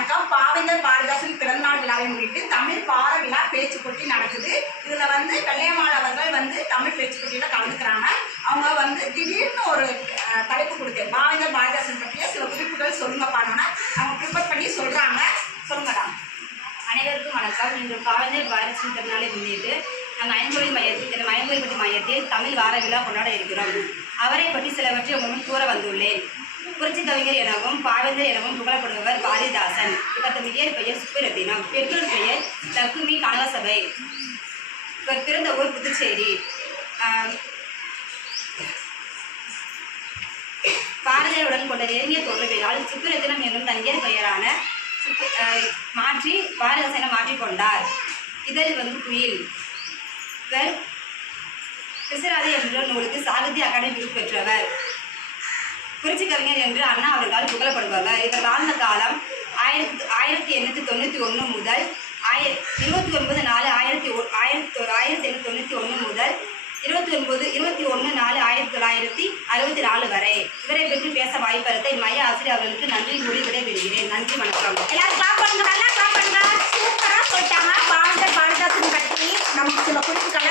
வணக்கம். பாவேந்தர் பாரதிதாசன் பிறந்தநாள் விழாவை முன்னிட்டு தமிழ் பார விழா பேச்சு போட்டி நடக்குது. இதுல வந்து வெள்ளையம்மாள் அவர்கள் வந்து தமிழ் பேச்சு போட்டியில கலந்துக்கிறாங்க. அவங்க வந்து திடீர்னு ஒரு தலைப்பு கொடுத்து பாவேந்தர் பாரதிதாசன் பற்றிய சில குறிப்புகள் சொல்லுங்க பாருங்கன்னா அவங்க ப்ரிப்பேர் பண்ணி சொல்றாங்க. சொல்லுங்கடா அனைவருக்கும் வணக்கம். இன்று பாவேந்தர் பாரதியின் பிறந்தநாளை முன்னிட்டு நாங்கள் ஐம்பொழி மையத்தில் ஐம்பொழிப்பட்டி மையத்தில் தமிழ் வார விழா கொண்டாட இருக்கிறோம். அவரை பற்றி சிலவற்றை உங்களுக்கு முன் கூற வந்துள்ளேன். புரட்சி கவிஞர் எனவும் பாவேந்தர் எனவும் புகழப்படுபவர் பாரதிதாசன். இவர் இயற்பெயர் சுப்புரத்தினம் பெற்றோர் பெயர் லக்குமி கனகசபை. இவர் பிறந்த ஊர் புதுச்சேரி. ஆம், பாரதியாருடன் கொண்ட நெருங்கிய தொடர்பினால் சுப்புரத்தினம் என்னும் தனியர் பெயரான மாற்றி பாரதிதாசனை மாற்றிக்கொண்டார் இதழ் வந்து குயில். இவர் பிசிராதை என்ற நூலுக்கு சாகித்ய அகாடமி விருது பெற்றவர். புரட்சி கவிஞர் என்று அண்ணா அவர்களால் புகழப்படுவார்கள். இவர் வாழ்ந்த காலம் ஆயிரத்தி ஆயிரத்தி எண்ணூற்றி தொண்ணூற்றி ஒன்று முதல் ஆய இருபத்தி ஒன்பது நாலு ஆயிரத்தி ஒ- ஆயிரத்தி தொ- ஆயிரத்தி எண்ணூற்றி தொண்ணூற்றி ஒன்று முதல் இருபத்தி ஒன்பது இருபத்தி ஒன்று நாலு ஆயிரத்தி தொள்ளாயிரத்தி அறுபத்தி நாலு வரை. இவரை பற்றி பேச வாய்ப்பளித்த மைய ஆசிரியர் அவர்களுக்கு நன்றி கூறி விடைபெறுகிறேன். நன்றி வணக்கம். எல்லாரும் கிளாப் பண்ணுங்க நல்லா கிளாப் பண்ணுங்க. சொல்லிட்டாங்க பாவேந்தர் பாரதிதாசன் பற்றி நமக்கு சில குறிப்புகளை